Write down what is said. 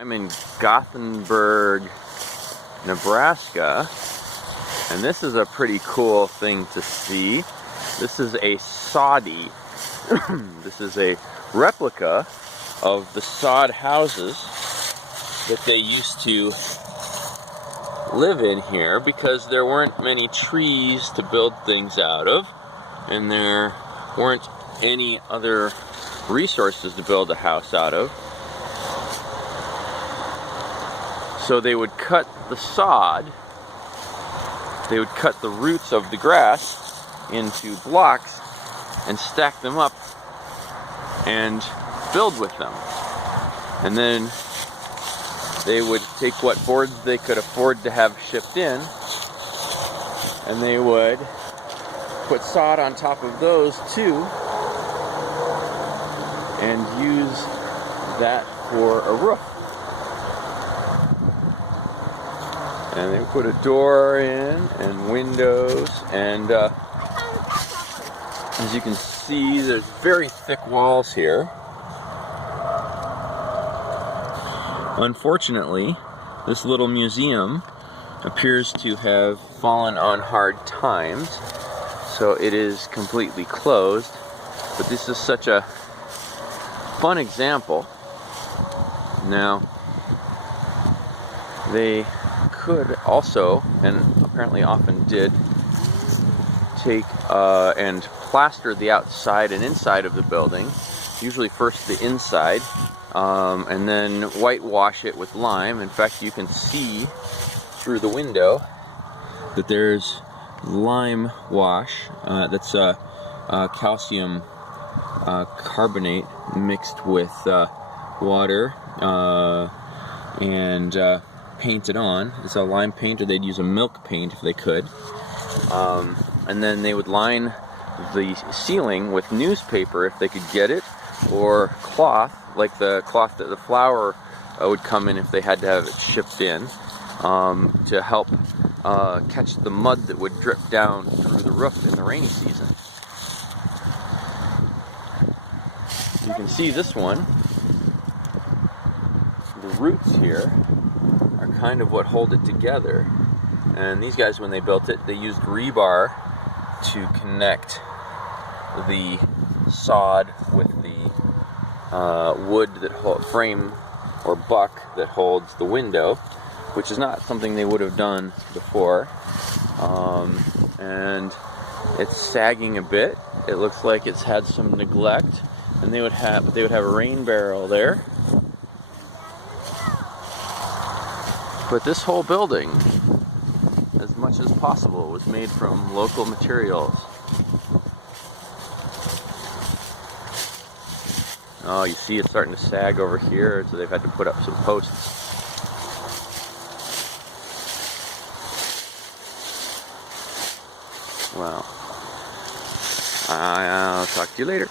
I'm in Gothenberg, Nebraska, and this is a pretty cool thing to see. This is a Soddie. This is a replica of the sod houses that they used to live in here because there weren't many trees to build things out of, and there weren't any other resources to build a house out of. So they would cut the sod, they would cut the roots of the grass into blocks and stack them up and build with them. And then they would take what boards they could afford to have shipped in, and they would put sod on top of those too and use that for a roof. And they put a door in and windows, and as you can see, there's very thick walls here. Unfortunately, this little museum appears to have fallen on hard times, so it is completely closed. But this is such a fun example. Now, they could also, and apparently often did, take and plaster the outside and inside of the building, usually first the inside, and then whitewash it with lime. In fact, you can see through the window that there's lime wash, that's calcium carbonate mixed with water and painted on. It's a lime paint, or they'd use a milk paint if they could. And then they would line the ceiling with newspaper if they could get it, or cloth, like the cloth that the flour would come in if they had to have it shipped in, to help catch the mud that would drip down through the roof in the rainy season. You can see this one. The roots here are kind of what hold it together. And these guys, when they built it, they used rebar to connect the sod with the wood that frame or buck that holds the window, which is not something they would have done before. And it's sagging a bit. It looks like it's had some neglect. And they would have a rain barrel there. But this whole building, as much as possible, was made from local materials. Oh, you see it's starting to sag over here, so they've had to put up some posts. Well, I'll talk to you later.